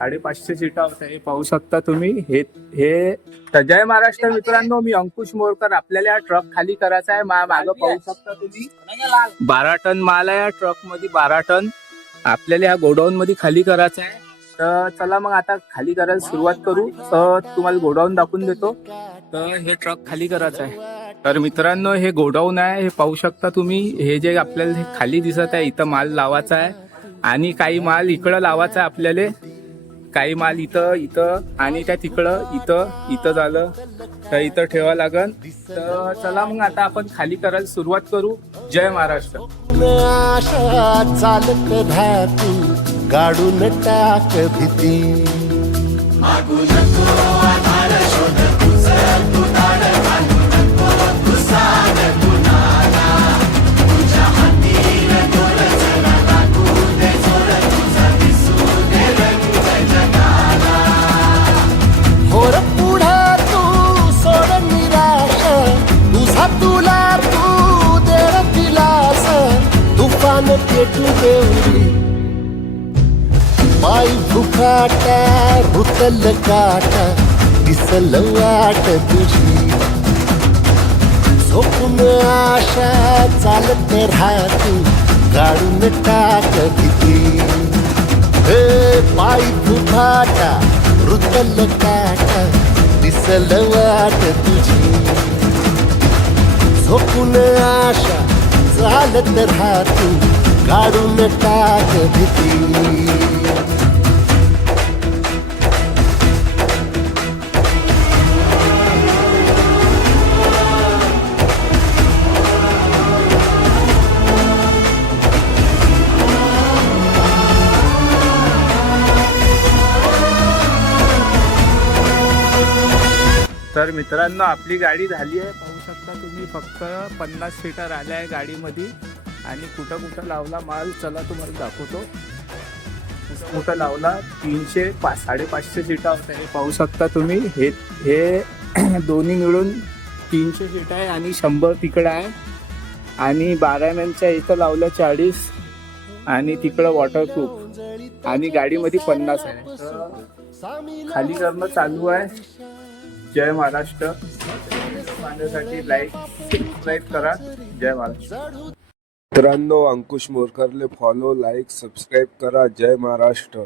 550 सीटा होत्या. हे पाहू शकता तुम्ही. हे तर जय महाराष्ट्र मित्रांनो, मी अंकुश मोरकर. आपल्याला ट्रक खाली करायचा आहे. मागं पाहू शकता तुम्ही 12 टन माल आहे. ट्रक मध्ये 12 टन आपल्याला ह्या गोडाऊन मध्ये खाली करायचा आहे. तर चला मग आता खाली करायला सुरुवात करू. तर तुम्हाला गोडाऊन दाखवून देतो. तर हे ट्रक खाली करायचं आहे. तर मित्रांनो, हे गोडाऊन आहे. हे पाहू शकता तुम्ही. हे जे आपल्याला खाली दिसत आहे, इथं माल लावायचा आहे आणि काही माल इकडं लावायचा आहे आपल्याला. काही माल इथं आणि त्या तिकडं इथं झालं तर इथं ठेवा लागल. तर चला मग आता आपण खाली करायला सुरुवात करू. जय महाराष्ट्र. आशा चालत राहतू गाडून टाक भीती. मागू नको आधार शोध तुझं तू दाड घालू नको तू साध कुणाला. तुझ्या हातीन दोर जरा लागू दे जोर तुझा दिसू दे रंग जगाला. होर पुढं तू सोड निराश तुझा तुला तू दे दिलास. तुफान पेटू देवली पाय भुकाटा रुतल काटा दिसल वाट तुझी. झोपून आशा चालत राहतू गाडून टाक भीती. हे पाय भुकाटा रुतल काटा दिसल वाट तुझी. झोपून आशा चालत राहतू गाडून टाक भीती. तर मित्रांनो, आपली गाडी झाली आहे. पाहू शकता तुम्ही. फक्त 50 सीटर आल्या आहे गाडीमध्ये. आणि कुठं कुठं लावला माल चला तुम्हाला दाखवतो. कुठं लावला 550 सीटा होत्या. हे पाहू शकता तुम्ही. हे दोन्ही मिळून 300 सीटा आहे आणि 100 तिकडं आहे. आणि 12 MM इथं लावलं 40 आणि तिकडं वॉटरप्रूफ आणि गाडीमध्ये 50 आहे. तर खाली करणं चालू आहे. जय महाराष्ट्र. माझ्यासाठी लाईक सबस्क्राईब करा. जय महाराष्ट्र. मित्रांनो, अंकुश मोरकरले फॉलो, लाईक, सबस्क्राईब करा. जय महाराष्ट्र.